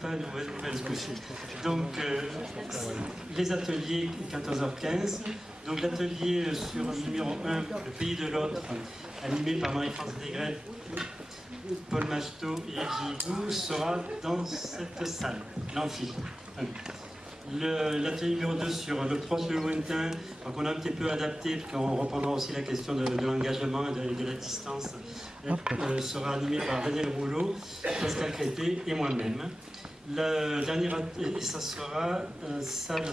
pas une mauvaise couche. Donc, les ateliers 14h15. Donc, l'atelier sur le numéro 1, Le pays de l'autre, animé par Marie-France Desgraines, Paul Macheteau et Virginie Gou, sera dans cette salle, l'amphi. L'atelier numéro 2 sur le proche et le lointain, donc on a un petit peu adapté, parce qu'on reprendra aussi la question de l'engagement et de la distance, sera animé par Daniel Rouleau, Pascal Crété et moi-même. Le dernier, et ça sera salle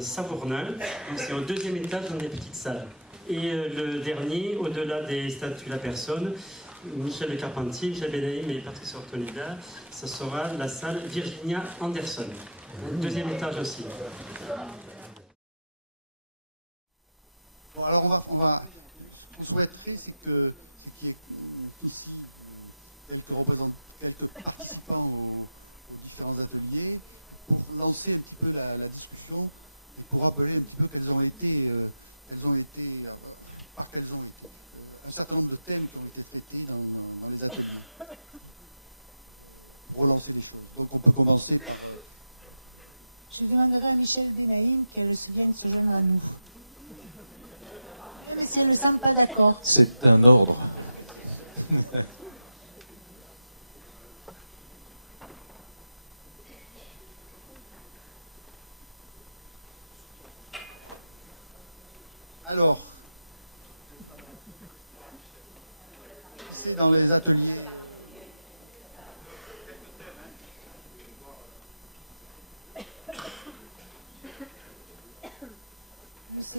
Savournin, donc c'est au deuxième étage dans des petites salles. Et le dernier, au-delà des statuts de la personne, Michel Le Carpentier, Michel Benaïm et Patrice Ortoneda, ça sera la salle Virginia Anderson. Deuxième étage aussi. Bon, alors on souhaiterait, c'est qu'il y ait ici quelques participants aux différents ateliers pour lancer un petit peu la discussion et pour rappeler un petit peu quels ont été, un certain nombre de thèmes qui ont été traités dans les ateliers. Pour relancer les choses. Donc on peut commencer par... Je demanderai à Michel Benaïm qu'elle se vienne se joindre à nous. Mais si elle ne semble pas d'accord. C'est un ordre. Alors, c'est dans les ateliers.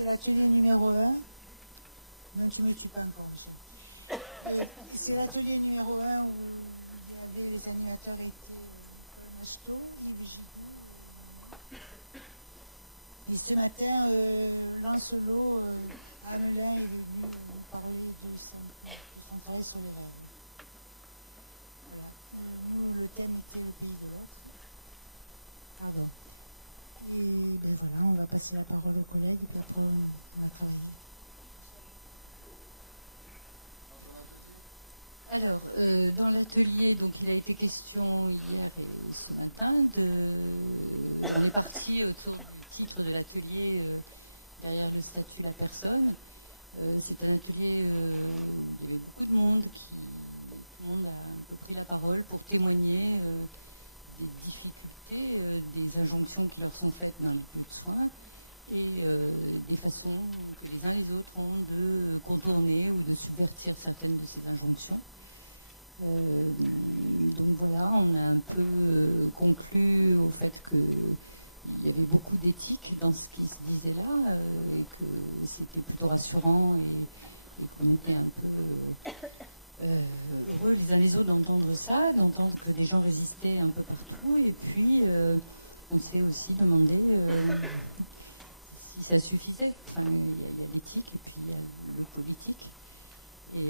L'atelier numéro 1. Non, tu ne me tues pas encore. C'est l'atelier numéro 1 où il y avait les animateurs et Macheteau et ce matin, Lancelot, Amelin est venu nous parler de son travail sur le rêve. Voilà. Nous, le thème était au pays de l'autre. Pardon. Et ben voilà, on va passer la parole aux collègues pour la travailler. Alors, dans l'atelier, donc il a été question hier et ce matin on est parti autour du titre de l'atelier derrière le statut de la personne. C'est un atelier où il y a beaucoup de monde tout le monde a un peu pris la parole pour témoigner des difficultés, des injonctions qui leur sont faites dans les cours de soins et des façons que les uns les autres ont de contourner ou de subvertir certaines de ces injonctions. Donc voilà, on a un peu conclu au fait qu'il y avait beaucoup d'éthique dans ce qui se disait là, et que c'était plutôt rassurant et qu'on était un peu heureux les uns les autres d'entendre ça, d'entendre que des gens résistaient un peu partout, et puis on s'est aussi demandé si ça suffisait. Enfin, il y a l'éthique et puis il y a le politique, et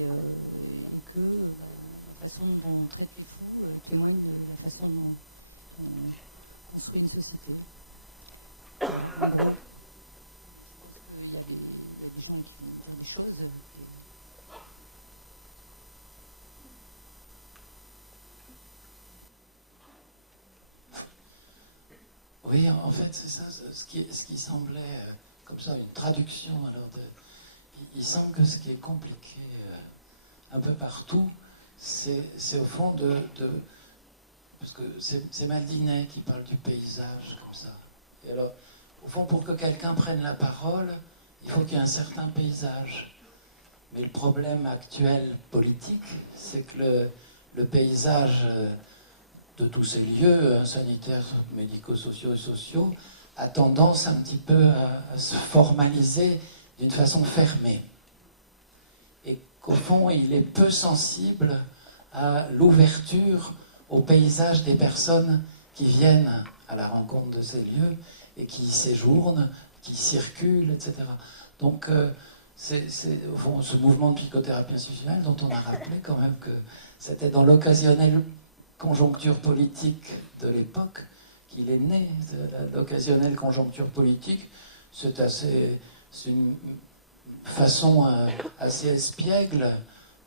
que la façon dont on traite les fous témoigne de la façon dont on construit une société. Il y a des gens qui vont faire des choses. Oui, en fait, c'est ça, ce qui semblait comme ça, une traduction. Alors il semble que ce qui est compliqué un peu partout, c'est au fond parce que c'est Maldinet qui parle du paysage comme ça. Et alors, au fond, pour que quelqu'un prenne la parole, il faut qu'il y ait un certain paysage. Mais le problème actuel politique, c'est que le paysage de tous ces lieux, sanitaires, médico-sociaux et sociaux, a tendance un petit peu à se formaliser d'une façon fermée. Et qu'au fond, il est peu sensible à l'ouverture au paysage des personnes qui viennent à la rencontre de ces lieux et qui y séjournent, qui y circulent, etc. Donc, c'est au fond ce mouvement de psychothérapie institutionnelle dont on a rappelé quand même que c'était dans l'occasionnelle conjoncture politique de l'époque qu'il est né. L'occasionnelle conjoncture politique, c'est une façon assez espiègle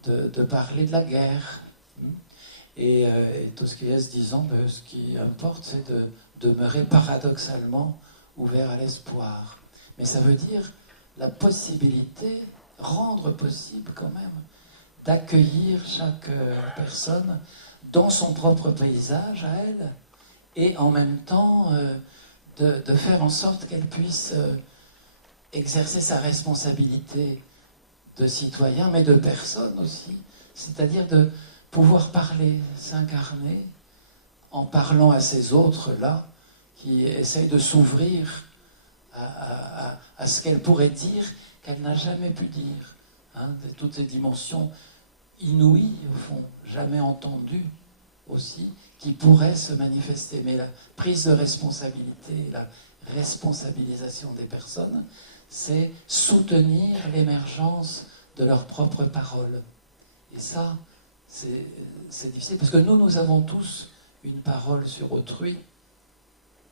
de parler de la guerre. Et Tosquiès disant ce qui importe, c'est de demeurer paradoxalement ouvert à l'espoir. Mais ça veut dire la possibilité, rendre possible quand même, d'accueillir chaque personne dans son propre paysage à elle, et en même temps de faire en sorte qu'elle puisse exercer sa responsabilité de citoyen, mais de personne aussi, c'est-à-dire de pouvoir parler, s'incarner, en parlant à ces autres-là, qui essayent de s'ouvrir à ce qu'elle pourrait dire, qu'elle n'a jamais pu dire. Hein, de toutes ces dimensions inouïes, au fond, jamais entendues aussi, qui pourraient se manifester. Mais la prise de responsabilité, la responsabilisation des personnes, c'est soutenir l'émergence de leurs propres paroles. Et ça, c'est difficile, parce que nous avons tous une parole sur autrui,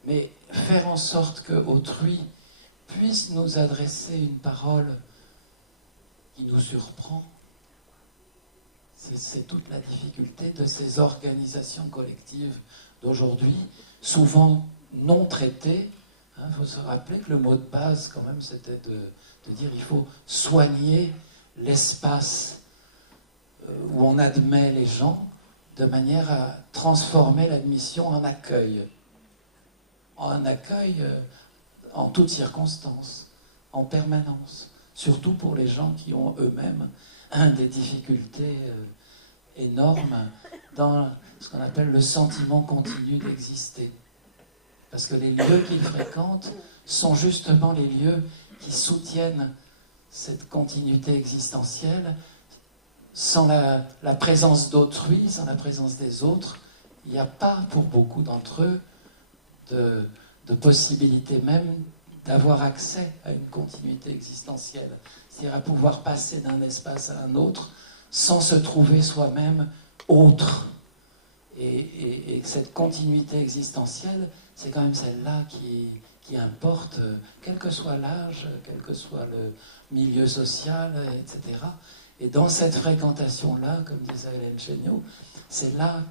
mais faire en sorte que autrui puisse nous adresser une parole qui nous surprend, c'est toute la difficulté de ces organisations collectives d'aujourd'hui, souvent non traitées. Il faut se rappeler que le mot de base, quand même, c'était de dire qu'il faut soigner l'espace où on admet les gens, de manière à transformer l'admission en accueil. En accueil en toutes circonstances, en permanence. Surtout pour les gens qui ont eux-mêmes des difficultés énormes dans ce qu'on appelle le sentiment continu d'exister. Parce que les lieux qu'ils fréquentent sont justement les lieux qui soutiennent cette continuité existentielle. Sans la présence d'autrui, sans la présence des autres, il n'y a pas pour beaucoup d'entre eux de possibilité même d'avoir accès à une continuité existentielle. C'est-à-dire à pouvoir passer d'un espace à un autre sans se trouver soi-même autre. Et cette continuité existentielle, c'est quand même celle-là qui importe, quel que soit l'âge, quel que soit le milieu social, etc. Et dans cette fréquentation-là, comme disait Hélène Chéniaud, c'est là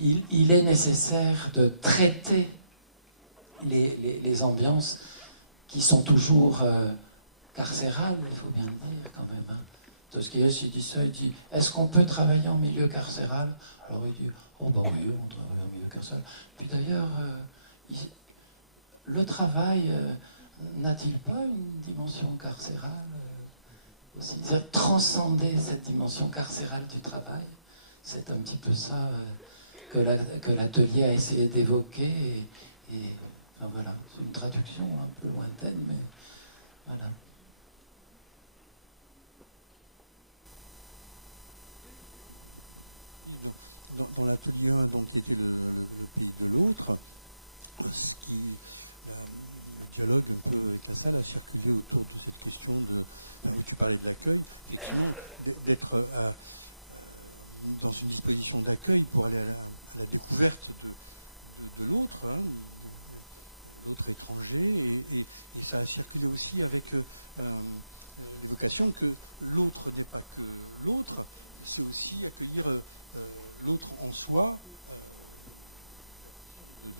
qu'il est nécessaire de traiter les ambiances qui sont toujours carcérales, il faut bien le dire quand même. Hein. Tosquiès, il dit ça, il dit, est-ce qu'on peut travailler en milieu carcéral? Alors il dit, oh ben oui, on travaille en milieu carcéral. Puis d'ailleurs, le travail n'a-t-il pas une dimension carcérale aussi? C'est-à-dire transcender cette dimension carcérale du travail, c'est un petit peu ça que l'atelier a essayé d'évoquer. Et enfin, voilà, c'est une traduction un peu lointaine, mais voilà. Dans l'atelier 1, donc, qui était le pays de l'autre, ce qui, le dialogue un peu Castal a circulé autour de cette question tu parlais de l'accueil, d'être dans une disposition d'accueil pour aller à la découverte de l'autre, hein, l'autre étranger, et ça a circulé aussi avec l'évocation que l'autre n'est pas que l'autre, c'est aussi accueillir l'autre en soi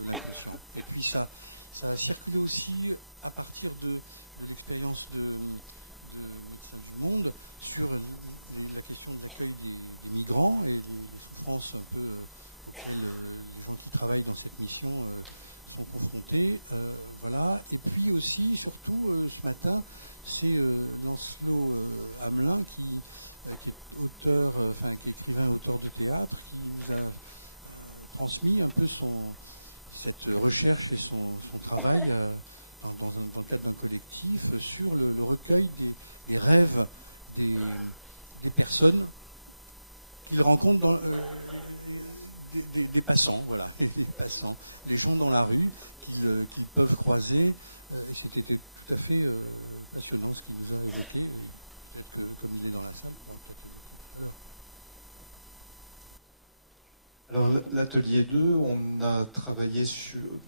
de la nation. Et puis ça a circulé aussi à partir de l'expérience du monde sur la question de l'accueil des migrants et je pense un peu les gens qui travaillent dans cette mission sont confrontés. Voilà. Et puis aussi, surtout, ce matin, c'est Lancelot Hamelin qui est auteur, qui est écrivain, auteur de théâtre, qui a transmis un peu cette recherche et son travail dans le cadre d'un collectif sur le recueil des rêves des personnes qu'il rencontre dans des passants, voilà, des passants, des gens dans la rue qu'ils peuvent croiser. C'était tout à fait passionnant ce que vous avez évoqué, que vous êtes dans la salle. Alors l'atelier 2, on a travaillé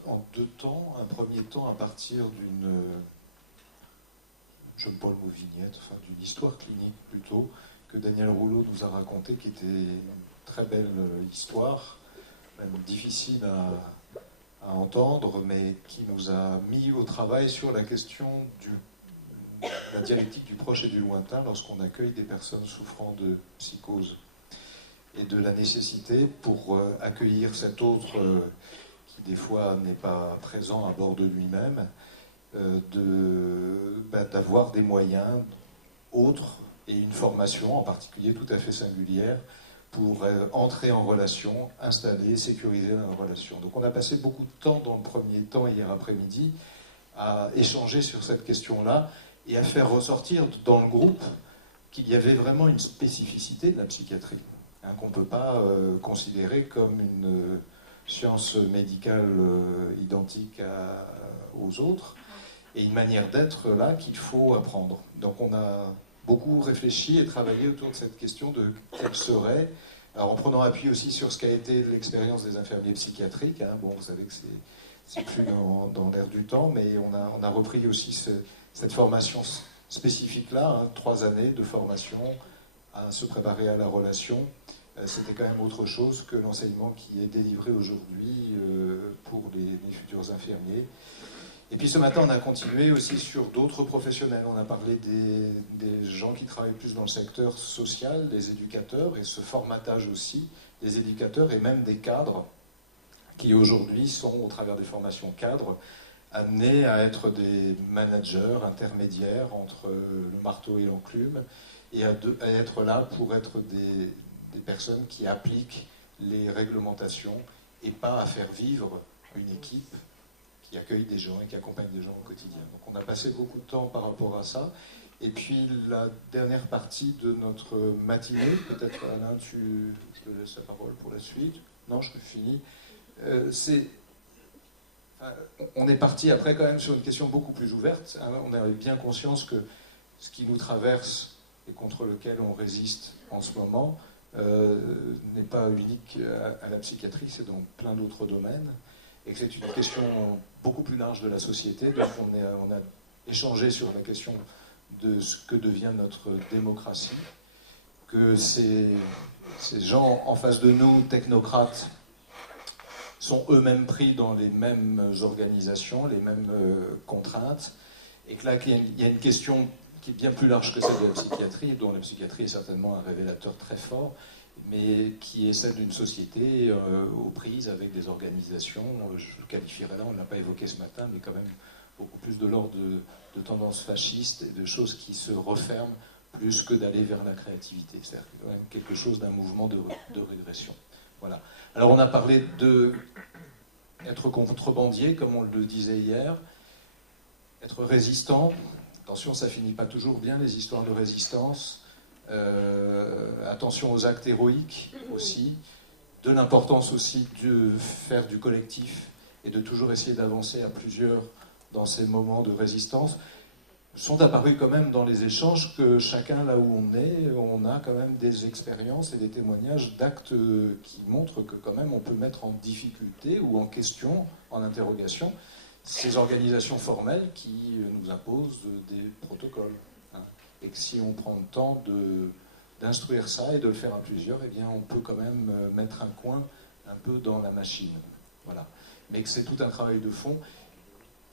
en 2 temps. Un premier temps à partir d'une, j'aime pas le mot vignette, enfin d'une histoire clinique plutôt, que Daniel Rouleau nous a raconté, qui était très belle histoire, même difficile à entendre, mais qui nous a mis au travail sur la question de la dialectique du proche et du lointain lorsqu'on accueille des personnes souffrant de psychose, et de la nécessité pour accueillir cet autre qui des fois n'est pas présent à bord de lui-même, d'avoir des moyens autres et une formation en particulier tout à fait singulière pour entrer en relation, installer, sécuriser la relation. Donc on a passé beaucoup de temps dans le premier temps hier après-midi à échanger sur cette question-là et à faire ressortir dans le groupe qu'il y avait vraiment une spécificité de la psychiatrie, hein, qu'on ne peut pas considérer comme une science médicale identique aux autres, et une manière d'être là qu'il faut apprendre. Donc on a beaucoup réfléchi et travaillé autour de cette question de quelle serait, alors en prenant appui aussi sur ce qu'a été l'expérience des infirmiers psychiatriques, hein, bon, vous savez que c'est plus dans l'air du temps, mais on a repris aussi cette formation spécifique-là, hein, 3 années de formation à se préparer à la relation. C'était quand même autre chose que l'enseignement qui est délivré aujourd'hui pour les futurs infirmiers. Et puis ce matin, on a continué aussi sur d'autres professionnels. On a parlé des gens qui travaillent plus dans le secteur social, des éducateurs, et ce formatage aussi des éducateurs et même des cadres qui aujourd'hui sont, au travers des formations cadres, amenés à être des managers intermédiaires entre le marteau et l'enclume, et à être là pour être des personnes qui appliquent les réglementations et pas à faire vivre une équipe qui accueille des gens et qui accompagne des gens au quotidien. Donc on a passé beaucoup de temps par rapport à ça. Et puis la dernière partie de notre matinée, peut-être Alain, je te laisse la parole pour la suite. Non, je finis. On est parti après quand même sur une question beaucoup plus ouverte. Hein. On avait bien conscience que ce qui nous traverse et contre lequel on résiste en ce moment n'est pas unique à la psychiatrie, c'est dans plein d'autres domaines, et que c'est une question beaucoup plus large de la société. Donc on a échangé sur la question de ce que devient notre démocratie, que ces gens en face de nous, technocrates, sont eux-mêmes pris dans les mêmes organisations, les mêmes contraintes, et que là, il y a une question qui est bien plus large que celle de la psychiatrie, dont la psychiatrie est certainement un révélateur très fort, mais qui est celle d'une société aux prises avec des organisations, je le qualifierais là, on ne l'a pas évoqué ce matin, mais quand même beaucoup plus de l'ordre de tendances fascistes et de choses qui se referment plus que d'aller vers la créativité. C'est quand même quelque chose d'un mouvement de régression. Voilà. Alors on a parlé d'être contrebandier, comme on le disait hier, être résistant. Attention, ça finit pas toujours bien, les histoires de résistance. Attention aux actes héroïques aussi. De l'importance aussi de faire du collectif et de toujours essayer d'avancer à plusieurs dans ces moments de résistance. Sont apparus quand même dans les échanges que chacun, là où on est, on a quand même des expériences et des témoignages d'actes qui montrent que quand même on peut mettre en difficulté ou en question, en interrogation, ces organisations formelles qui nous imposent des protocoles. Hein. Et que si on prend le temps d'instruire ça et de le faire à plusieurs, eh bien on peut quand même mettre un coin un peu dans la machine. Voilà. Mais que c'est tout un travail de fond.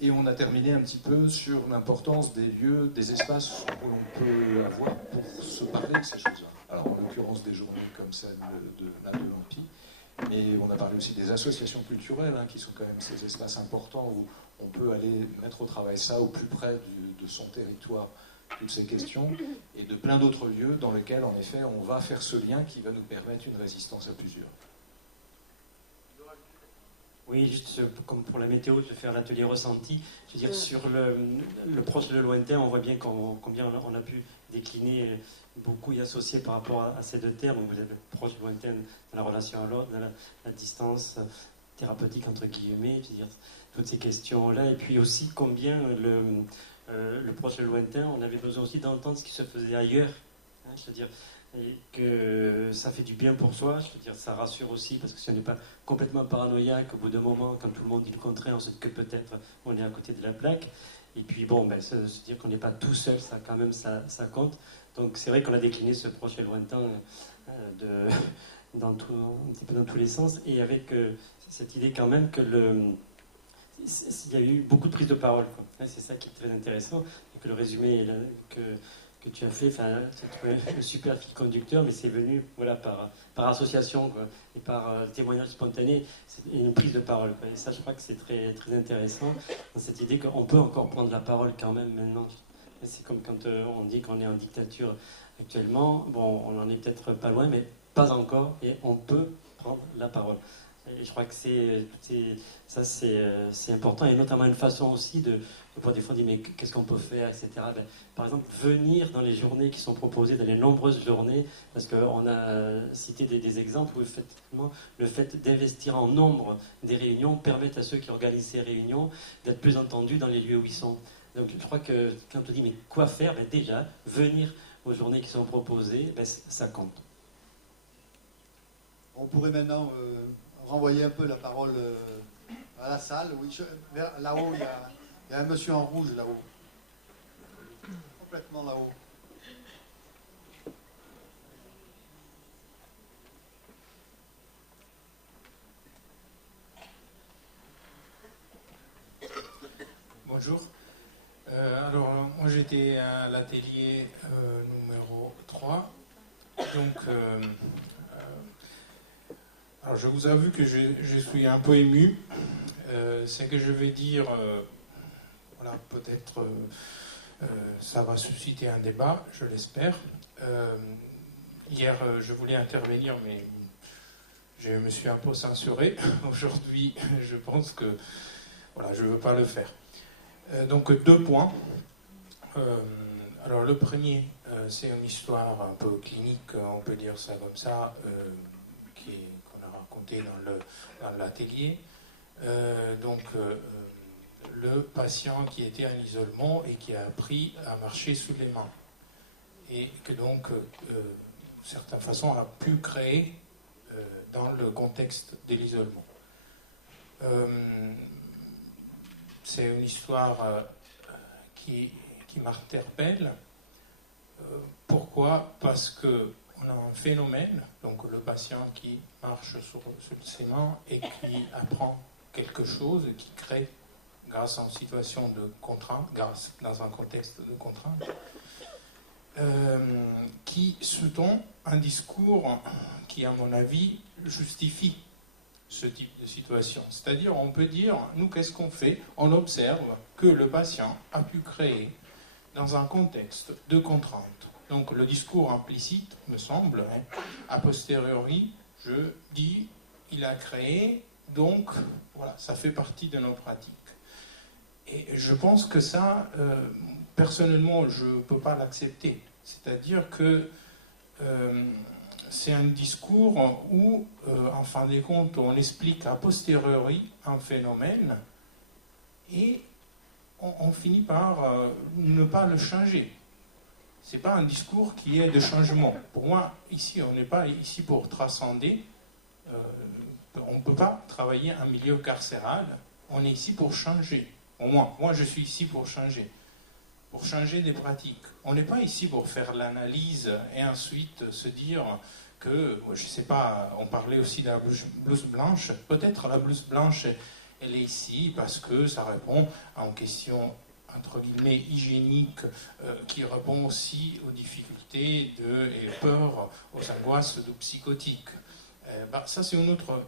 Et on a terminé un petit peu sur l'importance des lieux, des espaces où l'on peut avoir pour se parler de ces choses-là. Alors en l'occurrence des journées comme celle de l'AMPI, mais on a parlé aussi des associations culturelles, hein, qui sont quand même ces espaces importants où on peut aller mettre au travail ça au plus près de son territoire, toutes ces questions, et de plein d'autres lieux dans lesquels en effet on va faire ce lien qui va nous permettre une résistance à plusieurs. Oui, juste comme pour la météo, de faire l'atelier ressenti. Je veux dire, sur le proche et le lointain, on voit bien combien on a pu décliner beaucoup y associer par rapport à ces deux termes. Vous avez le proche et le lointain dans la relation à l'autre, dans la distance thérapeutique, entre guillemets, je veux dire, toutes ces questions-là. Et puis aussi combien le proche et le lointain, on avait besoin aussi d'entendre ce qui se faisait ailleurs. Hein, je veux dire, et que ça fait du bien pour soi, je veux dire, ça rassure aussi, parce que si on n'est pas complètement paranoïaque, au bout d'un moment, quand tout le monde dit le contraire, on se dit que peut-être on est à côté de la plaque. Et puis bon, se dire qu'on n'est pas tout seul, ça quand même, ça compte. Donc c'est vrai qu'on a décliné ce proche et lointain un petit peu dans tous les sens, et avec cette idée quand même que il y a eu beaucoup de prises de parole, quoi. C'est ça qui est très intéressant, et que le résumé que tu as fait, tu as trouvé un super fil conducteur, mais c'est venu voilà, par association, quoi, et par témoignage spontané, c'est une prise de parole, quoi. Et ça, je crois que c'est très, très intéressant, dans cette idée qu'on peut encore prendre la parole quand même maintenant. C'est comme quand on dit qu'on est en dictature actuellement, bon, on en est peut-être pas loin, mais pas encore, et on peut prendre la parole. Et je crois que c'est important, et notamment une façon aussi de pouvoir des fois dire mais qu'est-ce qu'on peut faire, etc. Ben, par exemple, venir dans les journées qui sont proposées, dans les nombreuses journées, parce qu'on a cité des exemples où effectivement le fait d'investir en nombre des réunions permet à ceux qui organisent ces réunions d'être plus entendus dans les lieux où ils sont. Donc je crois que quand on dit mais quoi faire, ben, déjà, venir aux journées qui sont proposées, ben, ça compte. On pourrait maintenant renvoyer un peu la parole à la salle. Oui, là-haut, il y a un monsieur en rouge, là-haut. Complètement là-haut. Bonjour. Alors, moi j'étais à l'atelier numéro 3. Donc, alors je vous avoue que je suis un peu ému. Ce que je vais dire, voilà, peut-être ça va susciter un débat, je l'espère. Hier, je voulais intervenir, mais je me suis un peu censuré. Aujourd'hui, je pense que voilà, je ne veux pas le faire. Donc 2 points. Alors le premier, c'est une histoire un peu clinique, on peut dire ça comme ça, qu'on a racontée dans l'atelier. Donc le patient qui était en isolement et qui a appris à marcher sous les mains. Et que donc, d'une certaine façon, a pu créer dans le contexte de l'isolement. C'est une histoire qui m'interpelle. Pourquoi ? Parce qu'on a un phénomène, donc le patient qui marche sur ses mains et qui apprend quelque chose, qui crée, grâce à une situation de contrainte, dans un contexte de contrainte, qui sous-tend un discours qui, à mon avis, justifie ce type de situation. C'est-à-dire, on peut dire, nous, qu'est-ce qu'on fait ? On observe que le patient a pu créer dans un contexte de contrainte. Donc, le discours implicite, me semble, a posteriori, je dis, il a créé, donc, voilà, ça fait partie de nos pratiques. Et je pense que ça, personnellement, je ne peux pas l'accepter. C'est-à-dire que c'est un discours où, en fin de compte, on explique a posteriori un phénomène et on finit par ne pas le changer. Ce n'est pas un discours qui est de changement. Pour moi, ici, on n'est pas ici pour transcender. On ne peut pas travailler un milieu carcéral. On est ici pour changer. Au moins, moi, je suis ici pour changer des pratiques. On n'est pas ici pour faire l'analyse et ensuite se dire que, je ne sais pas, on parlait aussi de la blouse blanche. Peut-être la blouse blanche, elle est ici parce que ça répond à une question, entre guillemets, hygiénique, qui répond aussi aux difficultés et peurs, aux angoisses de psychotiques. Ça, c'est une autre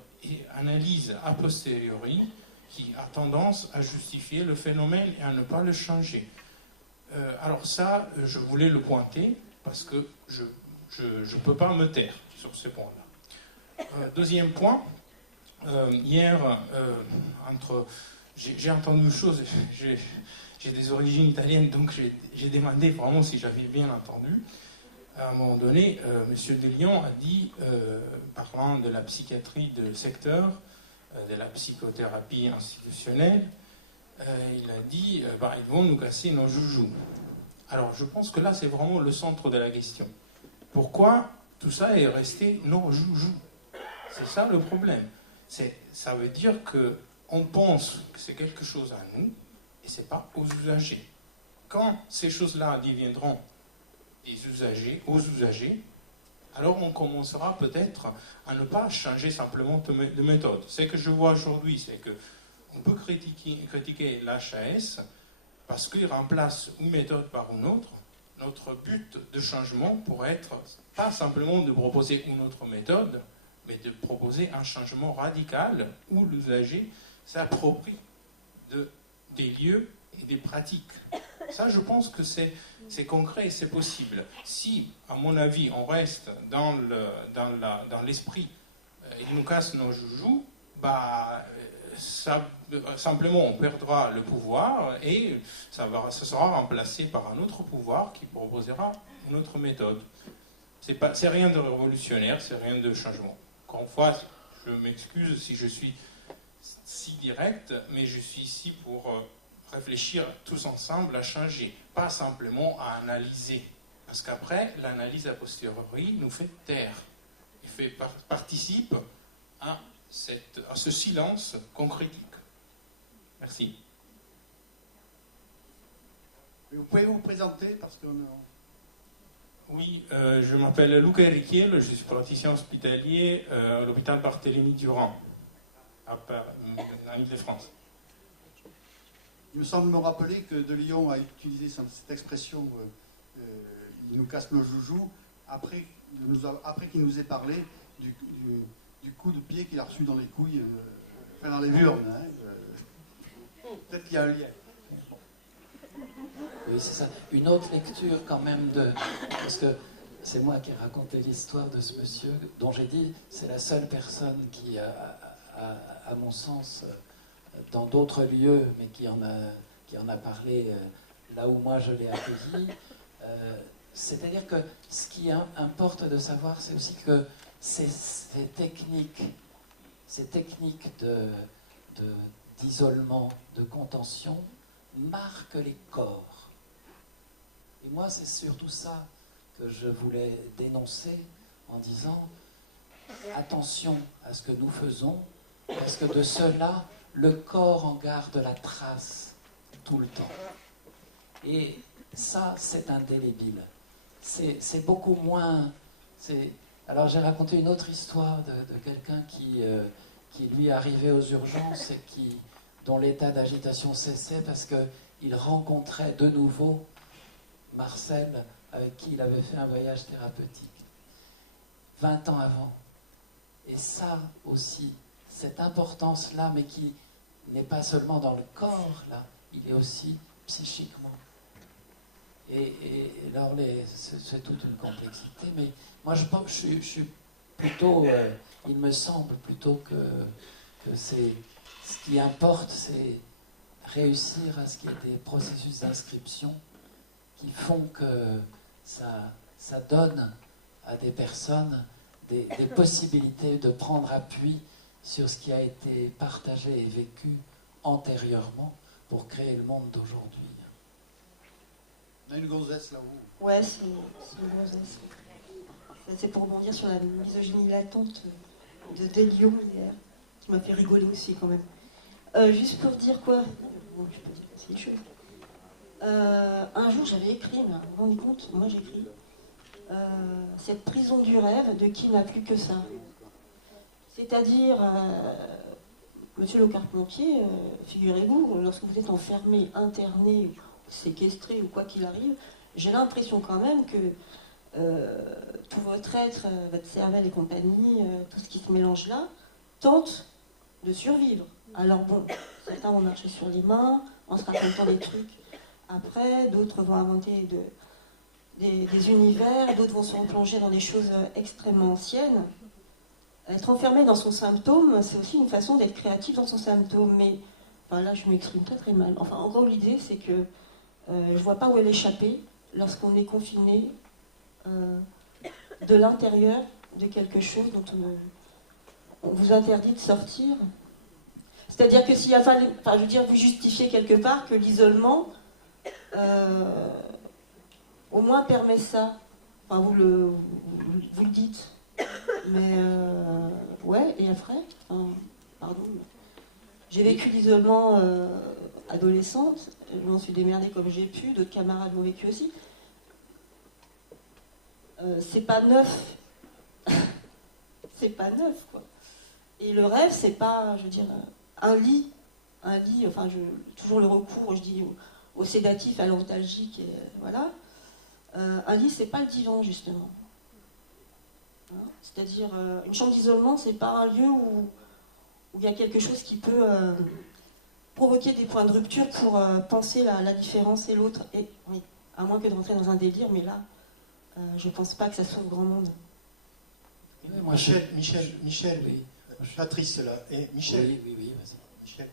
analyse a posteriori qui a tendance à justifier le phénomène et à ne pas le changer. Alors ça, je voulais le pointer parce que je ne peux pas me taire sur ce point-là. Deuxième point, hier, j'ai entendu une chose, j'ai des origines italiennes, donc j'ai demandé vraiment si j'avais bien entendu. À un moment donné, M. Delion a dit, parlant de la psychiatrie de secteur, de la psychothérapie institutionnelle, il a dit ils vont nous casser nos joujoux. Alors je pense que là c'est vraiment le centre de la question. Pourquoi tout ça est resté nos joujoux ? C'est ça le problème. Ça veut dire qu'on pense que c'est quelque chose à nous et c'est pas aux usagers. Quand ces choses-là deviendront aux usagers, alors on commencera peut-être à ne pas changer simplement de méthode. Ce que je vois aujourd'hui, c'est qu'on peut critiquer l'HAS parce qu'il remplace une méthode par une autre. Notre but de changement pourrait être pas simplement de proposer une autre méthode, mais de proposer un changement radical où l'usager s'approprie des lieux et des pratiques. Ça, je pense que c'est concret et c'est possible. Si, à mon avis, on reste dans l'esprit, il nous casse nos joujoux, simplement on perdra le pouvoir et ça sera remplacé par un autre pouvoir qui proposera une autre méthode. C'est rien de révolutionnaire, c'est rien de changement. Encore une fois, je m'excuse si je suis si direct, mais je suis ici pour réfléchir tous ensemble à changer, pas simplement à analyser. Parce qu'après, l'analyse a posteriori nous fait taire et participe à ce silence qu'on critique. Merci. Vous pouvez vous présenter parce que Oui, je m'appelle Luca Richiel, je suis praticien hospitalier à l'hôpital Barthélemy-Durand, en Ile-de-France. il me semble me rappeler que De Lyon a utilisé cette expression il nous casse nos joujoux après qu'il nous ait parlé du coup de pied qu'il a reçu dans les couilles, enfin dans les urnes. Peut-être qu'il y a un lien. Oui, c'est ça. Une autre lecture quand même parce que c'est moi qui ai raconté l'histoire de ce monsieur dont j'ai dit c'est la seule personne qui à mon sens, dans d'autres lieux, mais qui en a parlé là où moi je l'ai accueilli. C'est-à-dire que ce qui importe de savoir, c'est aussi que ces techniques d'isolement, de contention, marquent les corps. Et moi, c'est surtout ça que je voulais dénoncer en disant attention à ce que nous faisons, parce que de cela, le corps en garde la trace tout le temps. Et ça, c'est indélébile. C'est beaucoup moins... Alors j'ai raconté une autre histoire de quelqu'un qui lui arrivait aux urgences et dont l'état d'agitation cessait parce qu'il rencontrait de nouveau Marcel, avec qui il avait fait un voyage thérapeutique 20 ans avant. Et ça aussi, cette importance-là, mais qui n'est pas seulement dans le corps, là, il est aussi psychiquement. Et alors, c'est toute une complexité, mais moi je pense que je suis plutôt, il me semble plutôt que ce qui importe, c'est réussir à ce qu'il y ait des processus d'inscription qui font que ça donne à des personnes des possibilités de prendre appui sur ce qui a été partagé et vécu antérieurement pour créer le monde d'aujourd'hui. On a une gonzesse là-haut. Ouais, c'est une gonzesse. C'est pour rebondir sur la misogynie latente de Lyon hier, qui m'a fait rigoler aussi quand même. Juste pour dire quoi, bon, je peux dire c'est une chose. Un jour j'avais écrit, mais vous vous rendez compte, moi j'écris cette prison du rêve de qui n'a plus que ça. C'est-à-dire, monsieur le Carpentier, figurez-vous, lorsque vous êtes enfermé, interné, séquestré ou quoi qu'il arrive, j'ai l'impression quand même que tout votre être, votre cervelle et compagnie, tout ce qui se mélange là, tente de survivre. Alors bon, certains vont marcher sur les mains en se racontant des trucs. Après, d'autres vont inventer des univers, d'autres vont se replonger dans des choses extrêmement anciennes. Être enfermé dans son symptôme, c'est aussi une façon d'être créatif dans son symptôme. Mais enfin, là, je m'exprime très très mal. Enfin, en gros, l'idée, c'est que je ne vois pas où elle échapper lorsqu'on est confiné de l'intérieur de quelque chose dont on vous interdit de sortir. C'est-à-dire que s'il y a fallu, je veux dire, vous justifiez quelque part que l'isolement au moins permet ça. Enfin, vous le dites. Mais ouais, et après, pardon. J'ai vécu l'isolement adolescente, je m'en suis démerdée comme j'ai pu, d'autres camarades l'ont vécu aussi. C'est pas neuf c'est pas neuf, quoi. Et le rêve, c'est pas, je veux dire, un lit, enfin, toujours le recours, je dis, au sédatif, à l'antalgique, et voilà. Un lit, c'est pas le divan, justement. Hein, c'est-à-dire, une chambre d'isolement, c'est pas un lieu où il y a quelque chose qui peut provoquer des points de rupture pour penser la différence et l'autre. Et oui, à moins que de rentrer dans un délire, mais là, je pense pas que ça sauve grand monde. Moi, Michel, oui. Patrice là. Et Michel, oui, vas-y. Michel,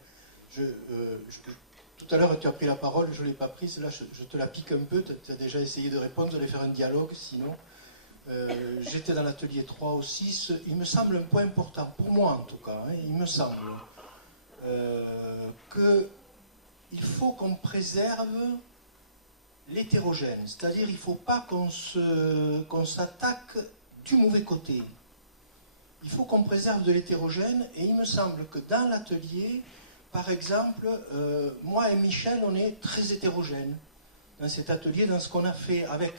tout à l'heure tu as pris la parole, je ne l'ai pas prise, là je te la pique un peu, tu as déjà essayé de répondre, de faire un dialogue, sinon. J'étais dans l'atelier 3 ou 6, il me semble un point important, pour moi en tout cas, hein, il me semble qu'il faut qu'on préserve l'hétérogène, c'est-à-dire il ne faut pas qu'on s'attaque du mauvais côté. Il faut qu'on préserve de l'hétérogène, et il me semble que dans l'atelier, par exemple, moi et Michel, on est très hétérogènes dans cet atelier, dans ce qu'on a fait, avec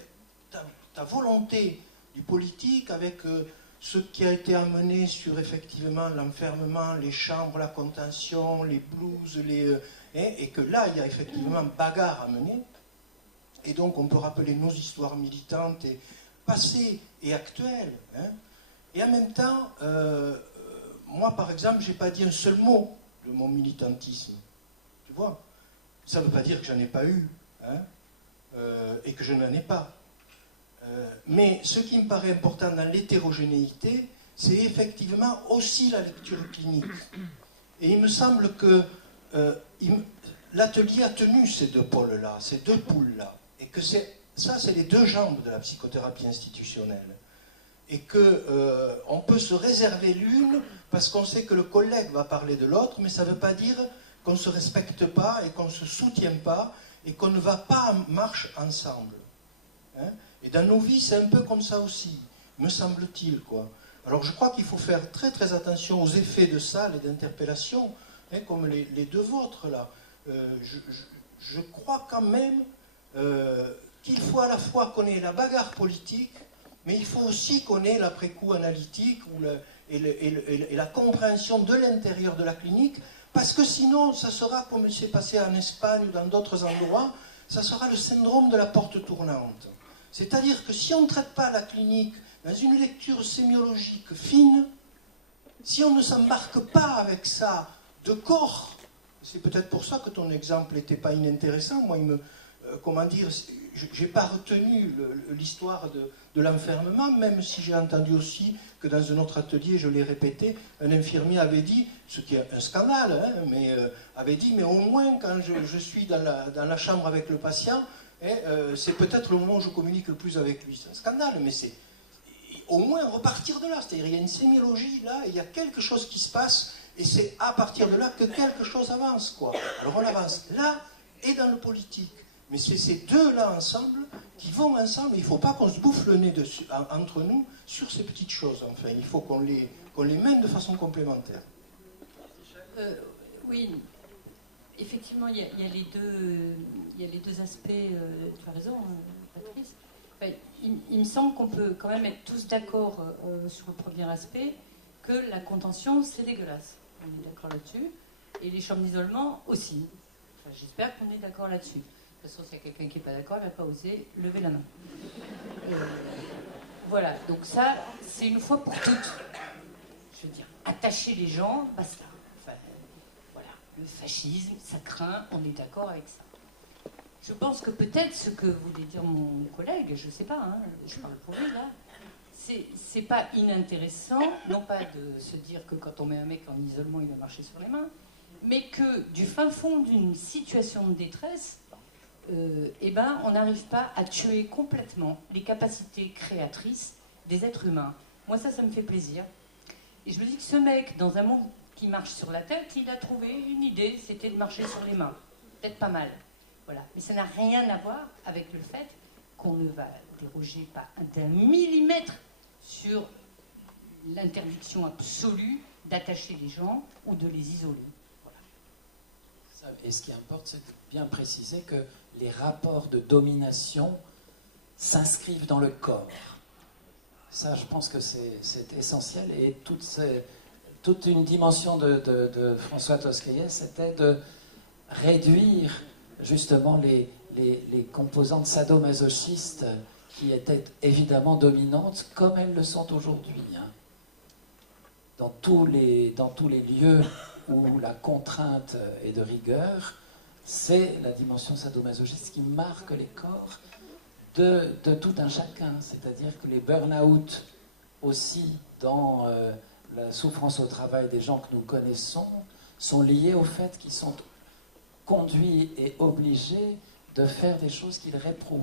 ta volonté du politique, avec ce qui a été amené sur effectivement l'enfermement, les chambres, la contention, les blouses, et que là, il y a effectivement bagarre à mener. Et donc, on peut rappeler nos histoires militantes, et passées et actuelles. Hein. Et en même temps, moi, par exemple, je n'ai pas dit un seul mot de mon militantisme. Tu vois? Ça ne veut pas dire que j'en ai pas eu, hein, et que je n'en ai pas. Mais ce qui me paraît important dans l'hétérogénéité, c'est effectivement aussi la lecture clinique. Et il me semble que l'atelier a tenu ces deux pôles-là, ces deux poules-là, et que ça, c'est les deux jambes de la psychothérapie institutionnelle. Et qu'on peut se réserver l'une parce qu'on sait que le collègue va parler de l'autre, mais ça ne veut pas dire qu'on ne se respecte pas et qu'on ne se soutient pas et qu'on ne va pas en marche ensemble. Hein? Et dans nos vies, c'est un peu comme ça aussi, me semble-t-il, quoi. Alors je crois qu'il faut faire très très attention aux effets de salle et d'interpellation, hein, comme les deux vôtres, là. Je crois quand même qu'il faut à la fois qu'on ait la bagarre politique, mais il faut aussi qu'on ait l'après-coup analytique et la compréhension de l'intérieur de la clinique, parce que sinon, ça sera, comme c'est passé en Espagne ou dans d'autres endroits, ça sera le syndrome de la porte tournante. C'est-à-dire que si on ne traite pas la clinique dans une lecture sémiologique fine, si on ne s'embarque pas avec ça de corps, c'est peut-être pour ça que ton exemple n'était pas inintéressant, moi, comment dire, j'ai pas retenu l'histoire de l'enfermement, même si j'ai entendu aussi que dans un autre atelier, je l'ai répété, un infirmier avait dit, ce qui est un scandale, hein, mais avait dit, mais au moins quand je suis dans la chambre avec le patient, c'est peut-être le moment où je communique le plus avec lui. C'est un scandale, mais c'est au moins repartir de là. C'est-à-dire, il y a une sémiologie là, et il y a quelque chose qui se passe, et c'est à partir de là que quelque chose avance, quoi. Alors on avance là et dans le politique. Mais c'est ces deux-là ensemble qui vont ensemble. Il ne faut pas qu'on se bouffe le nez entre nous sur ces petites choses. Enfin, il faut qu'on les mène de façon complémentaire. Oui, effectivement, il y a les deux aspects. Tu as raison, Patrice. Enfin, il me semble qu'on peut quand même être tous d'accord sur le premier aspect, que la contention, c'est dégueulasse. On est d'accord là-dessus. Et les chambres d'isolement aussi. Enfin, j'espère qu'on est d'accord là-dessus. De toute façon, s'il y a quelqu'un qui n'est pas d'accord, il n'a pas osé lever la main. Voilà, donc ça, c'est une fois pour toutes. Je veux dire, attacher les gens, basta. Enfin, voilà, le fascisme, ça craint, on est d'accord avec ça. Je pense que peut-être ce que voulait dire mon collègue, je ne sais pas, hein, je parle pour lui là, c'est pas inintéressant, non pas de se dire que quand on met un mec en isolement, il va marcher sur les mains, mais que du fin fond d'une situation de détresse, on n'arrive pas à tuer complètement les capacités créatrices des êtres humains. Moi, ça me fait plaisir. Et je me dis que ce mec, dans un monde qui marche sur la tête, il a trouvé une idée, c'était de marcher sur les mains. Peut-être pas mal. Voilà. Mais ça n'a rien à voir avec le fait qu'on ne va déroger pas d'un millimètre sur l'interdiction absolue d'attacher les gens ou de les isoler. Voilà. Et ce qui importe, c'est de bien préciser que les rapports de domination s'inscrivent dans le corps. Ça, je pense que c'est essentiel. Et toute une dimension de François Tosquelles, c'était de réduire justement les composantes sadomasochistes qui étaient évidemment dominantes, comme elles le sont aujourd'hui. Hein. Dans tous les lieux où la contrainte est de rigueur, c'est la dimension sadomasochiste qui marque les corps de tout un chacun. C'est-à-dire que les burn-out aussi dans la souffrance au travail des gens que nous connaissons sont liés au fait qu'ils sont conduits et obligés de faire des choses qu'ils réprouvent.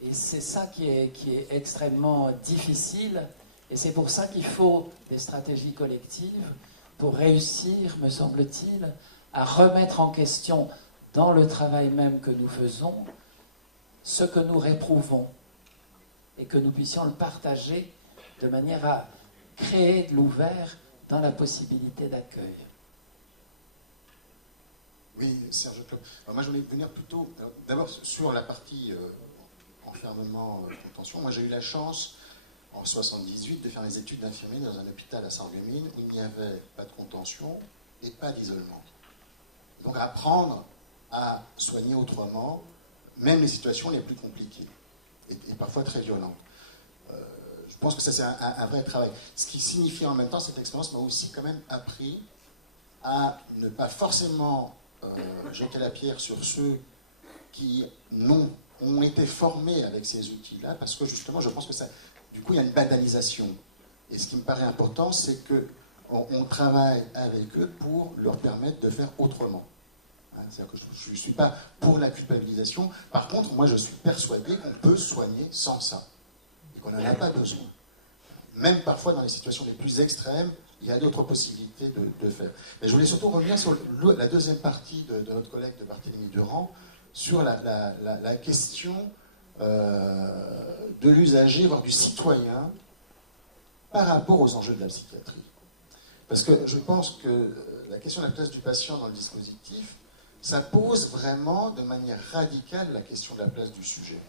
Et c'est ça qui est extrêmement difficile, et c'est pour ça qu'il faut des stratégies collectives pour réussir, me semble-t-il, à remettre en question dans le travail même que nous faisons ce que nous réprouvons et que nous puissions le partager de manière à créer de l'ouvert dans la possibilité d'accueil. Oui, Serge Claude. Moi, je voulais venir plutôt, d'abord sur la partie enfermement, contention. Moi, j'ai eu la chance, en 1978, de faire mes études d'infirmier dans un hôpital à Sarreguemines où il n'y avait pas de contention et pas d'isolement. Donc, apprendre à soigner autrement, même les situations les plus compliquées et parfois très violentes. Je pense que ça, c'est un vrai travail. Ce qui signifie en même temps, cette expérience m'a aussi quand même appris à ne pas forcément jeter la pierre sur ceux qui ont été formés avec ces outils-là, parce que justement, je pense que ça, du coup, il y a une banalisation. Et ce qui me paraît important, c'est qu'on travaille avec eux pour leur permettre de faire autrement. C'est-à-dire que je ne suis pas pour la culpabilisation. Par contre, moi, je suis persuadé qu'on peut soigner sans ça. Et qu'on n'en a pas besoin. Même parfois, dans les situations les plus extrêmes, il y a d'autres possibilités de faire. Mais je voulais surtout revenir sur la deuxième partie de notre collègue de Barthélemy Durand, sur la question de l'usager, voire du citoyen, par rapport aux enjeux de la psychiatrie. Parce que je pense que la question de la place du patient dans le dispositif, ça pose vraiment de manière radicale la question de la place du sujet.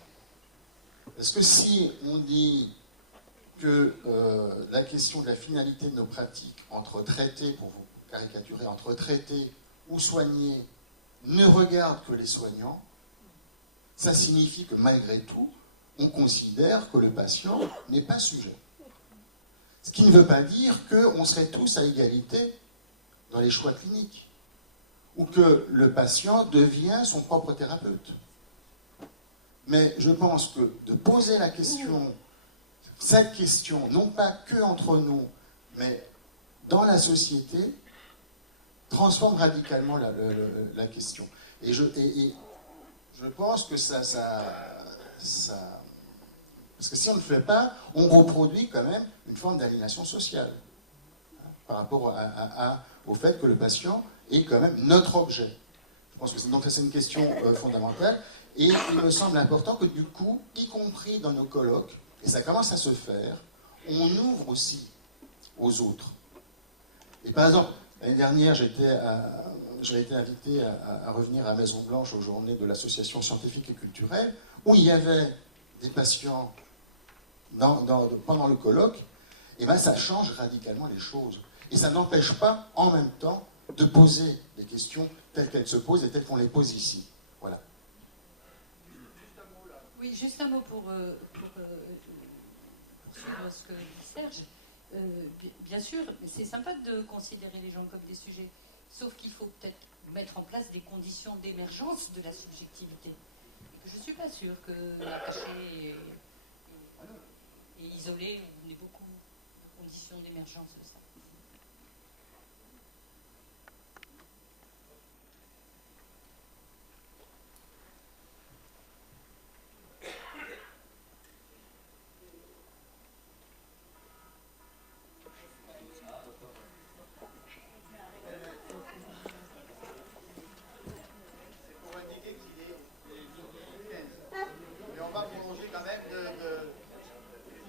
Parce que si on dit que la question de la finalité de nos pratiques, entre traiter, pour vous caricaturer, entre traiter ou soigner, ne regarde que les soignants, ça signifie que malgré tout, on considère que le patient n'est pas sujet. Ce qui ne veut pas dire qu'on serait tous à égalité dans les choix cliniques, ou que le patient devient son propre thérapeute. Mais je pense que de poser la question, cette question, non pas que entre nous, mais dans la société, transforme radicalement la question. Et je pense que ça... Parce que si on ne le fait pas, on reproduit quand même une forme d'aliénation sociale, hein, par rapport au fait que le patient est quand même notre objet. Je pense que donc ça, c'est une question fondamentale. Et il me semble important que du coup, y compris dans nos colloques, et ça commence à se faire, on ouvre aussi aux autres. Et par exemple, l'année dernière, j'avais été invité à revenir à Maison-Blanche aux journées de l'association scientifique et culturelle, où il y avait des patients pendant le colloque, et bien ça change radicalement les choses. Et ça n'empêche pas, en même temps, de poser les questions telles qu'elles se posent et telles qu'on les pose ici. Voilà. Oui, juste un mot pour suivre ce que dit Serge. Bien sûr, c'est sympa de considérer les gens comme des sujets, sauf qu'il faut peut-être mettre en place des conditions d'émergence de la subjectivité. Et que je ne suis pas sûre que attaché et isolé, on ait beaucoup de conditions d'émergence de ça.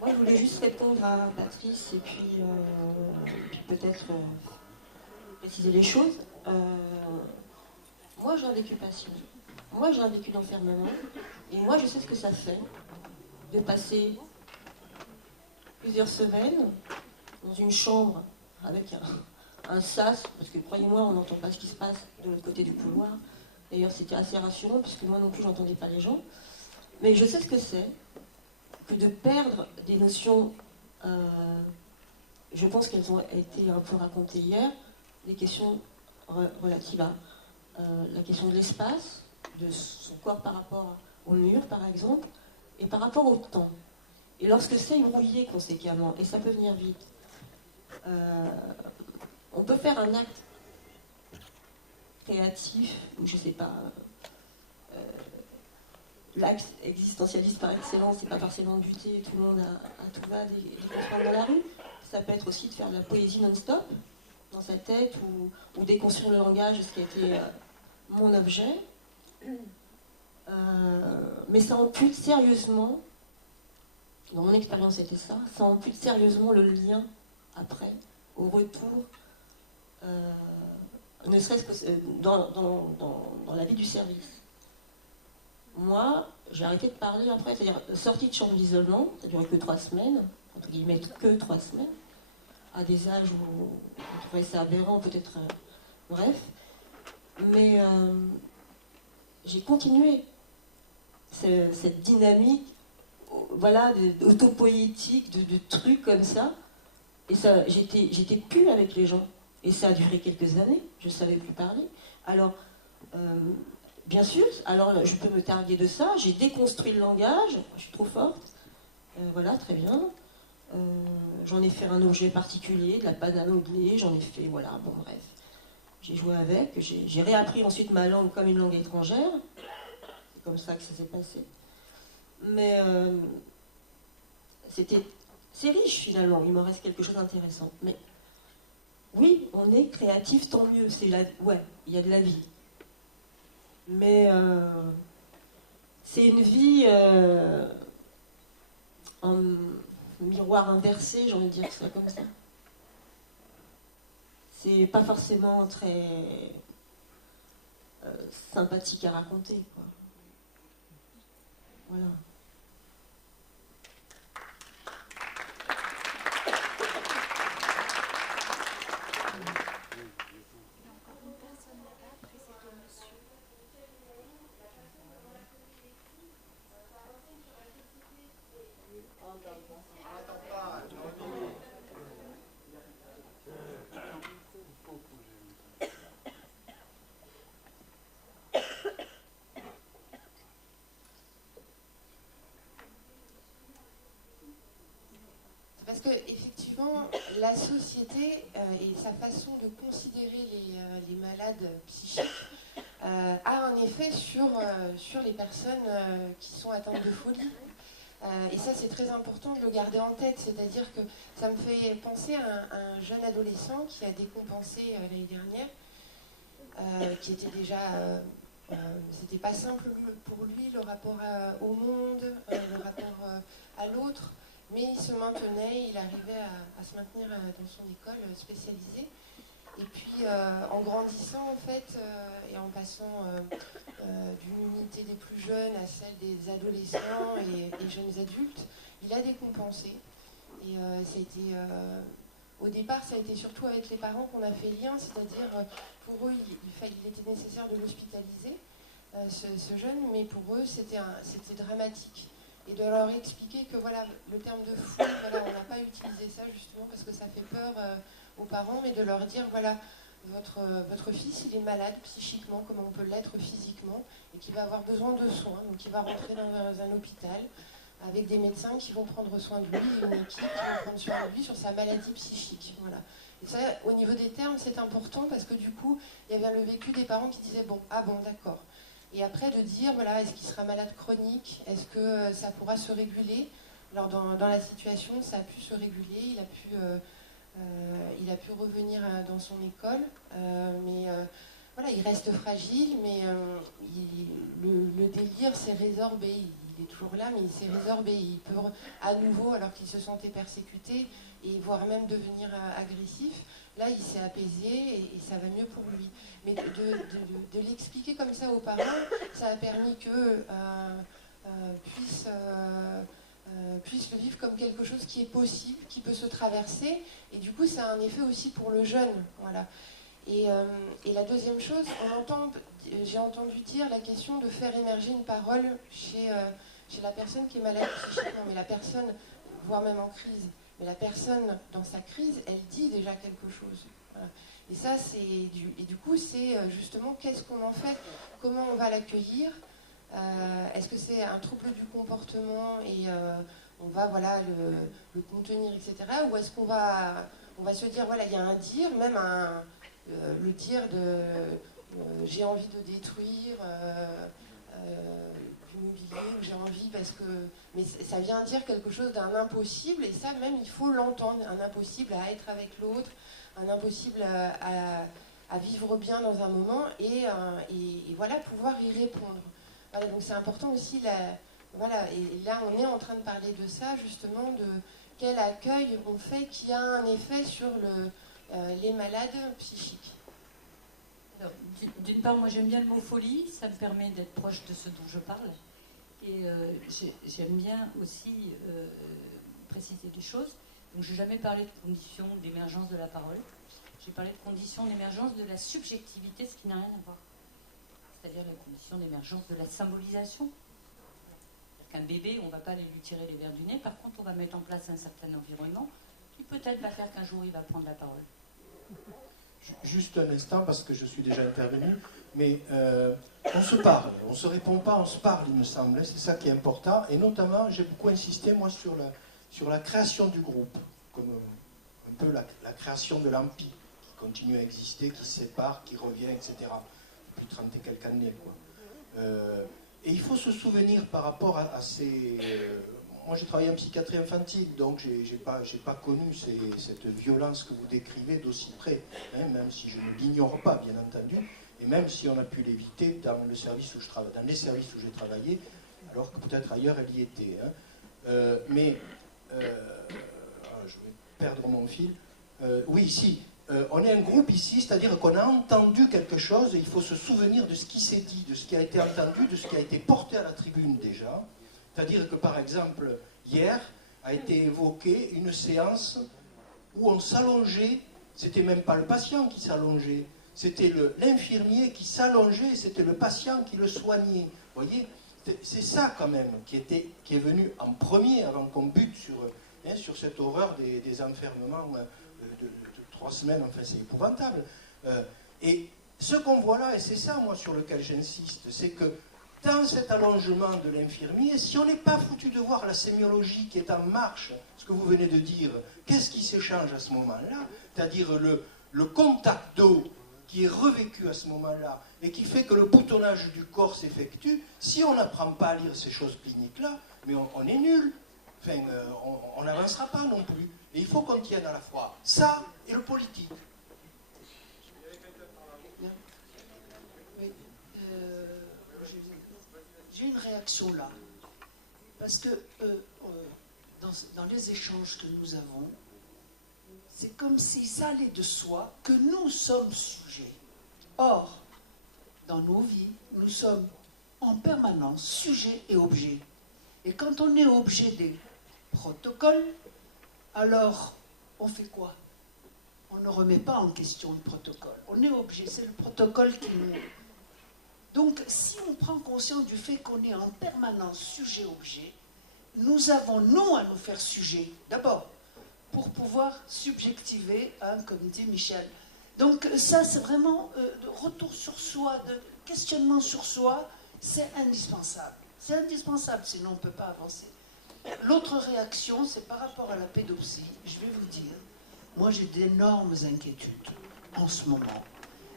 Moi, je voulais juste répondre à Patrice et puis peut-être préciser les choses. Moi, j'ai un vécu patient. Moi, j'ai un vécu d'enfermement. Et moi, je sais ce que ça fait de passer plusieurs semaines dans une chambre avec un sas, parce que croyez-moi, on n'entend pas ce qui se passe de l'autre côté du couloir. D'ailleurs, c'était assez rassurant, puisque moi non plus, j'entendais pas les gens. Mais je sais ce que c'est que de perdre des notions, je pense qu'elles ont été un peu racontées hier, des questions relatives à la question de l'espace, de son corps par rapport au mur, par exemple, et par rapport au temps. Et lorsque c'est brouillé conséquemment, et ça peut venir vite, on peut faire un acte créatif, ou je sais pas, l'acte existentialiste par excellence, c'est pas forcément de buter tout le monde à tout va des transports dans la rue. Ça peut être aussi de faire de la poésie non-stop dans sa tête, ou déconstruire le langage, ce qui a été mon objet. Mais ça ampute sérieusement, dans mon expérience c'était ça ampute sérieusement le lien après, au retour, ne serait-ce que dans la vie du service. Moi, j'ai arrêté de parler après, c'est-à-dire sortie de chambre d'isolement, ça a duré que 3 semaines, entre guillemets que 3 semaines, à des âges où on trouvait ça aberrant, peut-être, bref. Mais j'ai continué cette dynamique, voilà, autopoétique, de trucs comme ça. Et ça, j'étais plus avec les gens. Et ça a duré quelques années, je ne savais plus parler. Alors, bien sûr, alors je peux me targuer de ça, j'ai déconstruit le langage, je suis trop forte, voilà, très bien. J'en ai fait un objet particulier, de la pâte à modeler, j'en ai fait, voilà, bon bref. J'ai joué avec, j'ai réappris ensuite ma langue comme une langue étrangère. C'est comme ça que ça s'est passé. Mais c'est riche finalement, il me reste quelque chose d'intéressant. Mais oui, on est créatif, tant mieux. Ouais, il y a de la vie. Mais c'est une vie en miroir inversé, j'ai envie de dire ça comme ça. C'est pas forcément très sympathique à raconter, quoi. Voilà. Parce que effectivement, la société et sa façon de considérer les malades psychiques a un effet sur les personnes qui sont atteintes de folie. Et ça, c'est très important de le garder en tête. C'est-à-dire que ça me fait penser à un jeune adolescent qui a décompensé l'année dernière, qui était déjà... c'était pas simple pour lui, le rapport au monde, le rapport à l'autre. Mais il se maintenait, il arrivait à se maintenir dans son école spécialisée. Et puis, en grandissant, en fait, et en passant d'une unité des plus jeunes à celle des adolescents et jeunes adultes, il a décompensé. Et ça a été, au départ, ça a été surtout avec les parents qu'on a fait lien, c'est-à-dire, pour eux, il était nécessaire de l'hospitaliser, ce jeune, mais pour eux, c'était dramatique. Et de leur expliquer que voilà, le terme de fou, voilà, on n'a pas utilisé ça justement parce que ça fait peur aux parents, mais de leur dire voilà, votre fils il est malade psychiquement comme on peut l'être physiquement et qui va avoir besoin de soins, donc il va rentrer dans un hôpital avec des médecins qui vont prendre soin de lui et une équipe qui va prendre soin de lui sur sa maladie psychique. Voilà. Et ça, au niveau des termes, c'est important parce que du coup, il y avait le vécu des parents qui disaient bon, ah bon, d'accord. Et après de dire, voilà, est-ce qu'il sera malade chronique? Est-ce que ça pourra se réguler? Alors dans la situation, ça a pu se réguler, il a pu revenir dans son école, mais voilà, il reste fragile, mais le délire s'est résorbé. Il est toujours là, mais il s'est résorbé. Il peut à nouveau, alors qu'il se sentait persécuté, et voire même devenir agressif, là il s'est apaisé et ça va mieux pour lui. Mais de l'expliquer comme ça aux parents, ça a permis qu'eux puissent puisse le vivre comme quelque chose qui est possible, qui peut se traverser. Et du coup, ça a un effet aussi pour le jeune. Voilà. Et la deuxième chose, j'ai entendu dire la question de faire émerger une parole chez la personne qui est malade psychiquement, mais la personne, voire même en crise. Mais la personne, dans sa crise, elle dit déjà quelque chose. Voilà. Et ça, et du coup, c'est justement qu'est-ce qu'on en fait, comment on va l'accueillir. Est-ce que c'est un trouble du comportement et on va voilà, le contenir, etc. Ou est-ce qu'on va se dire, voilà, il y a un dire, même le dire de j'ai envie de détruire du mobilier, ou j'ai envie parce que... Mais ça vient dire quelque chose d'un impossible, et ça même, il faut l'entendre, un impossible à être avec l'autre, un impossible à vivre bien dans un moment, et voilà, pouvoir y répondre. Voilà, donc c'est important aussi, voilà, et là on est en train de parler de ça, justement, de quel accueil on fait qui a un effet sur les malades psychiques. Alors, d'une part, moi j'aime bien le mot folie, ça me permet d'être proche de ce dont je parle. Et j'aime bien aussi préciser des choses. Donc je n'ai jamais parlé de conditions d'émergence de la parole. J'ai parlé de conditions d'émergence de la subjectivité, ce qui n'a rien à voir. C'est-à-dire la condition d'émergence de la symbolisation. Qu'un bébé, on ne va pas aller lui tirer les verres du nez. Par contre, on va mettre en place un certain environnement qui peut-être va faire qu'un jour il va prendre la parole. Juste un instant, parce que je suis déjà intervenu, mais on se parle, on ne se répond pas, on se parle, il me semble, c'est ça qui est important, et notamment, j'ai beaucoup insisté, moi, sur la création du groupe, comme un peu la création de l'empire, qui continue à exister, qui se sépare, qui revient, etc., depuis 30 et quelques années, quoi. Et il faut se souvenir par rapport à ces... moi, j'ai travaillé en psychiatrie infantile, donc j'ai pas connu cette violence que vous décrivez d'aussi près, hein, même si je ne l'ignore pas, bien entendu, et même si on a pu l'éviter dans le service où je travaille, dans les services où j'ai travaillé, alors que peut-être ailleurs elle y était. Hein. Je vais perdre mon fil. Oui, si. On est un groupe ici, c'est-à-dire qu'on a entendu quelque chose, et il faut se souvenir de ce qui s'est dit, de ce qui a été entendu, de ce qui a été porté à la tribune déjà. C'est-à-dire que, par exemple, hier a été évoquée une séance où on s'allongeait, c'était même pas le patient qui s'allongeait, c'était l'infirmier qui s'allongeait, c'était le patient qui le soignait. Vous voyez, c'est ça quand même qui est venu en premier avant qu'on bute sur cette horreur des enfermements de 3 semaines, enfin c'est épouvantable. Et ce qu'on voit là, et c'est ça moi sur lequel j'insiste, c'est que dans cet allongement de l'infirmier, si on n'est pas foutu de voir la sémiologie qui est en marche, ce que vous venez de dire, qu'est-ce qui s'échange à ce moment-là? C'est-à-dire le contact d'eau qui est revécu à ce moment-là et qui fait que le boutonnage du corps s'effectue, si on n'apprend pas à lire ces choses cliniques-là, mais on est nul. Enfin, on n'avancera pas non plus. Et il faut qu'on tienne à la fois ça et le politique. J'ai une réaction là, parce que dans les échanges que nous avons, c'est comme si ça allait de soi que nous sommes sujets. Or, dans nos vies, nous sommes en permanence sujets et objets. Et quand on est objet des protocoles, alors on fait quoi? On ne remet pas en question le protocole. On est objet, c'est le protocole qui nous... Donc, si on prend conscience du fait qu'on est en permanence sujet-objet, nous avons, nous, à nous faire sujet, d'abord, pour pouvoir subjectiver, hein, comme dit Michel. Donc, ça, c'est vraiment de retour sur soi, de questionnement sur soi, c'est indispensable. C'est indispensable, sinon on ne peut pas avancer. L'autre réaction, c'est par rapport à la pédopsie. Je vais vous dire, moi, j'ai d'énormes inquiétudes en ce moment,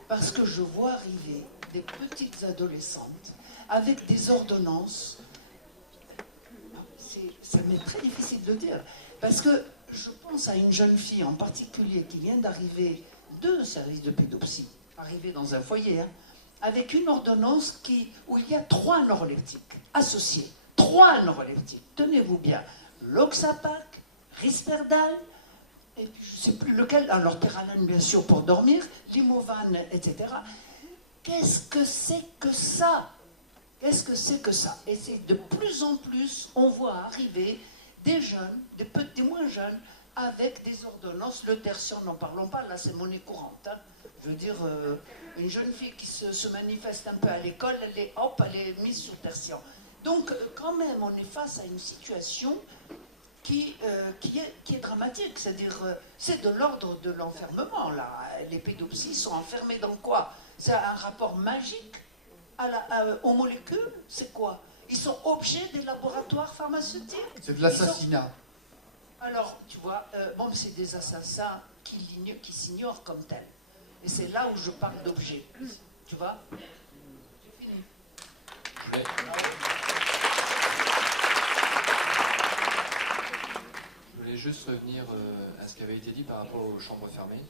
parce que je vois arriver des petites adolescentes avec des ordonnances. Ça m'est très difficile de dire, parce que je pense à une jeune fille en particulier qui vient d'arriver de service de pédopsie, arrivée dans un foyer, hein, avec une ordonnance où il y a 3 neuroleptiques associés. 3 neuroleptiques, tenez-vous bien, Loxapac, Risperdal, et puis je ne sais plus lequel, alors Teralane bien sûr pour dormir, Limovan, etc. Qu'est-ce que c'est que ça? Qu'est-ce que c'est que ça? Et c'est de plus en plus, on voit arriver des jeunes, des moins jeunes, avec des ordonnances. Le tertiaire, n'en parlons pas, là c'est monnaie courante. Hein. Je veux dire, une jeune fille qui se manifeste un peu à l'école, elle est mise sous tertiaire. Donc quand même, on est face à une situation qui est dramatique. C'est-à-dire, c'est de l'ordre de l'enfermement, là. Les pédopsies sont enfermés dans quoi? C'est un rapport magique aux molécules? C'est quoi? Ils sont objets des laboratoires pharmaceutiques? C'est de l'assassinat. Alors, tu vois, c'est des assassins qui s'ignorent comme tels. Et c'est là où je parle d'objets. Tu vois? J'ai fini. Je voulais juste revenir à ce qui avait été dit par rapport aux chambres fermées.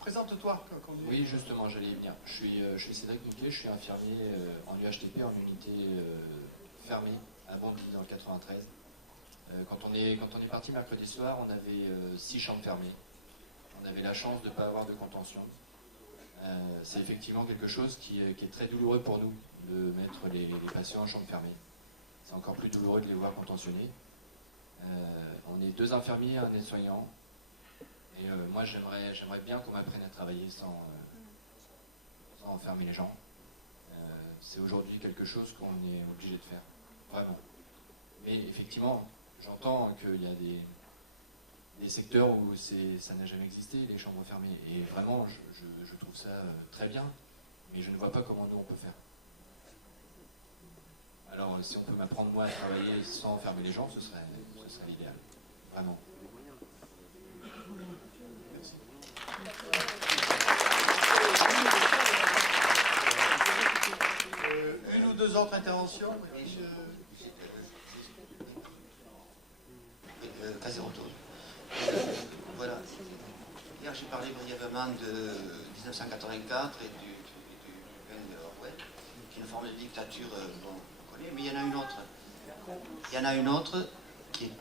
Présente-toi. Oui, justement, j'allais y venir. Je suis Cédric Niquet, je suis infirmier en UHTP, en unité fermée, à Bondy, dans le 93. Quand on est parti mercredi soir, on avait 6 chambres fermées. On avait la chance de ne pas avoir de contention. C'est effectivement quelque chose qui est très douloureux pour nous, de mettre les patients en chambre fermée. C'est encore plus douloureux de les voir contentionnés. On est 2 infirmiers et un aide-soignant. Et moi, j'aimerais bien qu'on m'apprenne à travailler sans enfermer les gens. C'est aujourd'hui quelque chose qu'on est obligé de faire, vraiment. Mais effectivement, j'entends qu'il y a des secteurs où ça n'a jamais existé, les chambres fermées. Et vraiment, je trouve ça très bien, mais je ne vois pas comment nous on peut faire. Alors, si on peut m'apprendre moi à travailler sans enfermer les gens, ce serait l'idéal. Vraiment. Une ou deux autres interventions? Caseroto. Voilà. Hier, j'ai parlé brièvement de 1984 et du règne de Orwell, qui est une forme de dictature, on connaît, mais il y en a une autre. Il y en a une autre qui est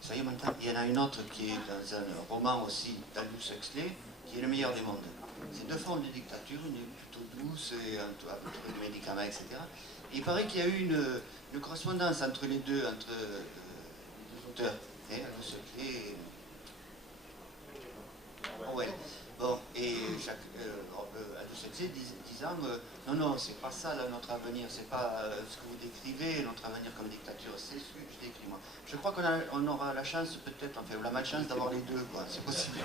ça y est maintenant, il y en a une autre qui est dans un roman aussi d'Aldous Huxley, qui est Le meilleur des mondes. C'est 2 formes de dictature, une est plutôt douce, et avec des médicaments, etc. Et il paraît qu'il y a eu une correspondance entre les deux, entre les auteurs, Aldous Huxley et Orwell. Bon, et Aldous Huxley disant non, c'est pas ça là, notre avenir, c'est pas ce que vous décrivez, notre avenir comme dictature, c'est ce que je décris moi. Je crois qu'on aura la chance, peut-être, enfin, ou la malchance d'avoir les deux, quoi, c'est possible.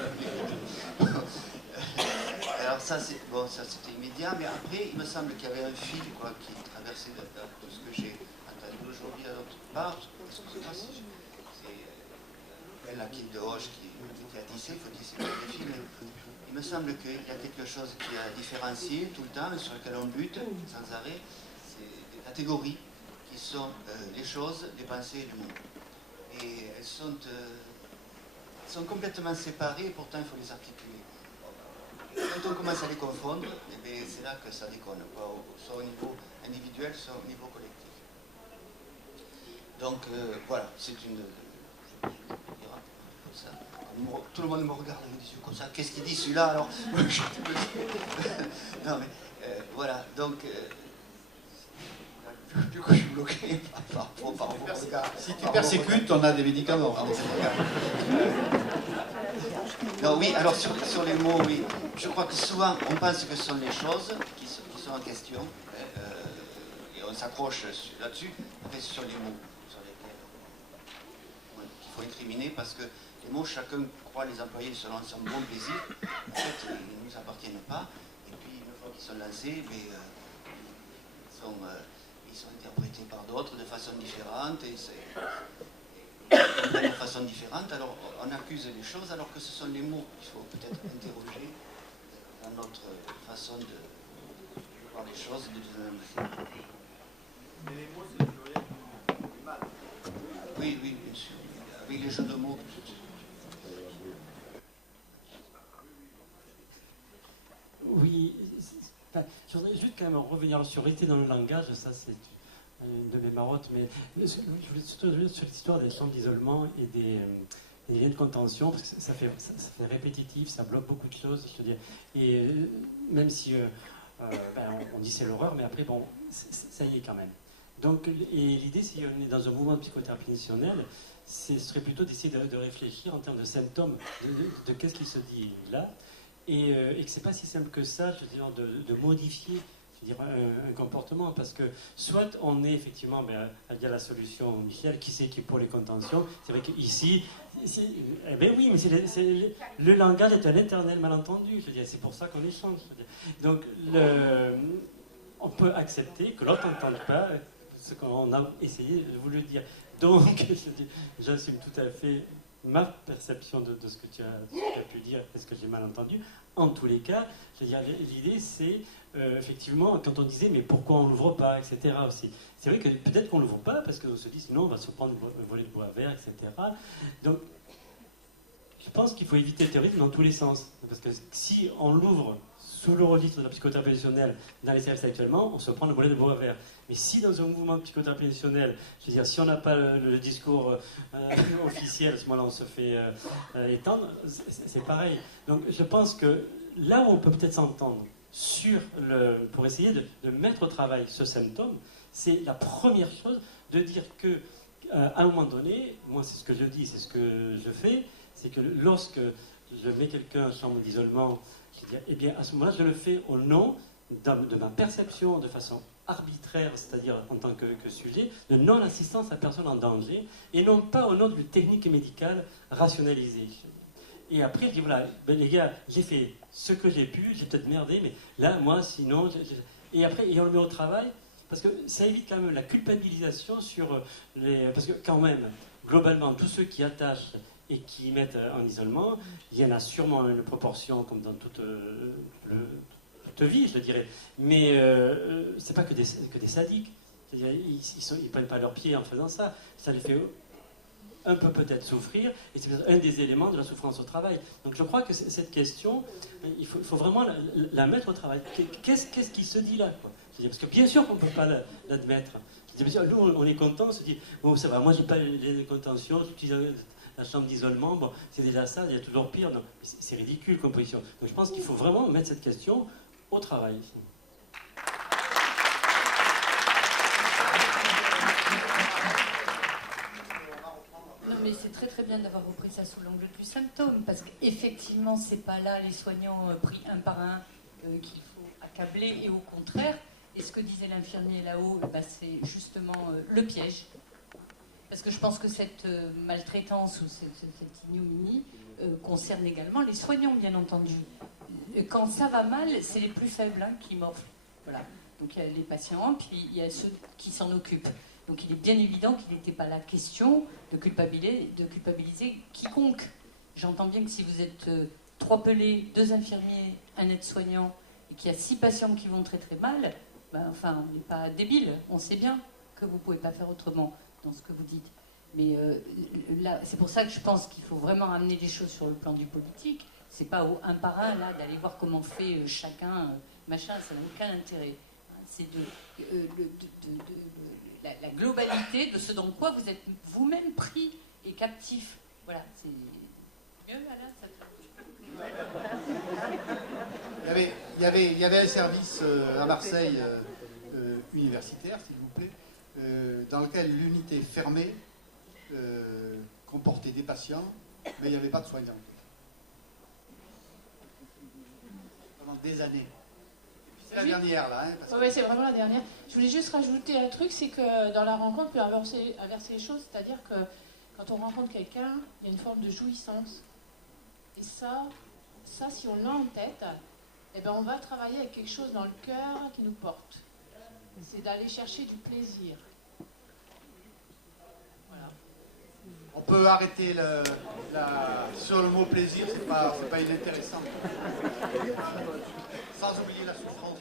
Alors ça, c'était immédiat, mais après, il me semble qu'il y avait un fil, quoi, qui traversait tout ce que j'ai entendu aujourd'hui à d'autre part. Excusez-moi si c'est elle, la Kid de Hoche, qui a tissé, il faut tisser des fils, mais il me semble qu'il y a quelque chose qui a différencié tout le temps, et sur lequel on bute sans arrêt, c'est des catégories qui sont les choses, les pensées et le monde. Et elles sont complètement séparées, et pourtant il faut les articuler. Quand on commence à les confondre, c'est là que ça déconne, soit au niveau individuel, soit au niveau collectif. Donc voilà, c'est une... Ça. Tout le monde me regarde avec des yeux comme ça. Qu'est-ce qu'il dit celui-là alors? Non mais voilà, donc du coup je suis bloqué par vos regards. Si tu persécutes, on a des médicaments. Non, oui, alors sur les mots, oui. Je crois que souvent on pense que ce sont les choses qui sont en question, et on s'accroche là-dessus. Après, ce sont les mots sur lesquels il faut incriminer, parce que les mots, chacun croit les employer selon son bon plaisir. En fait, ils ne nous appartiennent pas. Et puis, une fois qu'ils sont lancés, ils sont interprétés par d'autres de façon différente. Et de façon différente. Alors, on accuse les choses, alors que ce sont les mots qu'il faut peut-être interroger dans notre façon de voir les choses, de les Mais les mots, c'est le pluriel du mal. Oui, oui, bien sûr. Avec les jeux de mots. Oui, je voudrais juste quand même revenir sur rester dans le langage, ça c'est une de mes marottes, mais je voulais surtout revenir sur l'histoire des chambres d'isolement et des liens de contention, parce que ça fait répétitif, ça bloque beaucoup de choses, je veux dire. Et même si on dit c'est l'horreur, mais après, bon, ça y est quand même. Donc, et l'idée, si on est dans un mouvement de psychothérapie institutionnelle, ce serait plutôt d'essayer de réfléchir en termes de symptômes, de qu'est-ce qui se dit là, et que c'est pas si simple que ça, je veux dire, de modifier, je veux dire, un comportement, parce que soit on est effectivement, il y a la solution, Michel, qui c'est qui est pour les contentions. C'est vrai qu'ici, eh bien oui, mais le langage est un éternel malentendu, je veux dire, c'est pour ça qu'on échange. Donc, on peut accepter que l'autre n'entende pas ce qu'on a essayé de vous le dire. Donc, j'assume tout à fait ma perception de ce que tu as pu dire, est-ce que j'ai mal entendu. En tous les cas, je veux dire, l'idée c'est effectivement, quand on disait mais pourquoi on l'ouvre pas, etc. aussi. C'est vrai que peut-être qu'on l'ouvre pas parce qu'on se dit sinon on va se prendre un volet de bois vert, etc. Donc, je pense qu'il faut éviter le terrorisme dans tous les sens. Parce que si on l'ouvre sous le registre de la psychothérapie institutionnelle dans les services actuellement, on se prend le volet de bois vert. Mais si dans un mouvement de psychothérapie institutionnelle, je veux dire, si on n'a pas le discours officiel, à ce moment-là on se fait étendre, c'est pareil. Donc je pense que là où on peut peut-être s'entendre pour essayer de mettre au travail ce symptôme, c'est la première chose de dire que à un moment donné, moi c'est ce que je dis, c'est ce que je fais, c'est que lorsque je mets quelqu'un en chambre d'isolement, je veux dire, eh bien à ce moment-là je le fais au nom de ma perception de façon arbitraire, c'est-à-dire en tant que sujet, de non-assistance à personne en danger, et non pas au nom d'une technique médicale rationalisée. Et après, je dis, voilà, ben les gars, j'ai fait ce que j'ai pu, j'ai peut-être merdé, mais là, moi, sinon... Et après, on le met au travail, parce que ça évite quand même la culpabilisation sur les... Parce que quand même, globalement, tous ceux qui attachent et qui mettent en isolement, il y en a sûrement une proportion, comme dans toute vie, je dirais. Mais c'est pas que des sadiques. C'est-à-dire, ils prennent pas leurs pieds en faisant ça. Ça les fait un peu peut-être souffrir, et c'est peut-être un des éléments de la souffrance au travail. Donc je crois que cette question, il faut vraiment la mettre au travail. Qu'est-ce qui se dit là, quoi? Parce que bien sûr qu'on ne peut pas l'admettre. Nous, on est content, on se dit, bon, ça va, moi j'ai pas les contentions, j'utilise la chambre d'isolement, bon, c'est déjà ça, il y a toujours pire. Non, c'est ridicule comme position. Donc je pense qu'il faut vraiment mettre cette question au travail. Non, mais c'est très très bien d'avoir repris ça sous l'angle du symptôme, parce qu'effectivement, c'est pas là les soignants pris un par un qu'il faut accabler, et au contraire, et ce que disait l'infirmier là-haut, c'est justement le piège. Parce que je pense que cette maltraitance ou cette ignominie concerne également les soignants, bien entendu. Quand ça va mal, c'est les plus faibles qui morflent. Voilà. Donc il y a les patients, puis il y a ceux qui s'en occupent. Donc il est bien évident qu'il n'était pas la question de culpabiliser quiconque. J'entends bien que si vous êtes 3 pelés, 2 infirmiers, un aide-soignant, et qu'il y a 6 patients qui vont très très mal, enfin on n'est pas débile, on sait bien que vous ne pouvez pas faire autrement dans ce que vous dites. Mais là, c'est pour ça que je pense qu'il faut vraiment amener les choses sur le plan du politique. C'est pas un par un là d'aller voir comment fait chacun, machin, ça n'a aucun intérêt. C'est la globalité de ce dans quoi vous êtes vous-même pris et captif. Voilà, c'est mieux Alain, ça il y avait un service à Marseille universitaire, s'il vous plaît, dans lequel l'unité fermée comportait des patients, mais il n'y avait pas de soignants. Pendant des années. C'est la dernière, là. Oui, c'est vraiment la dernière. Je voulais juste rajouter un truc, c'est que dans la rencontre, on peut inverser les choses, c'est-à-dire que quand on rencontre quelqu'un, il y a une forme de jouissance. Et ça si on l'a en tête, eh ben on va travailler avec quelque chose dans le cœur qui nous porte. C'est d'aller chercher du plaisir. Voilà. On peut arrêter sur le mot plaisir, c'est pas inintéressant. Sans oublier la souffrance.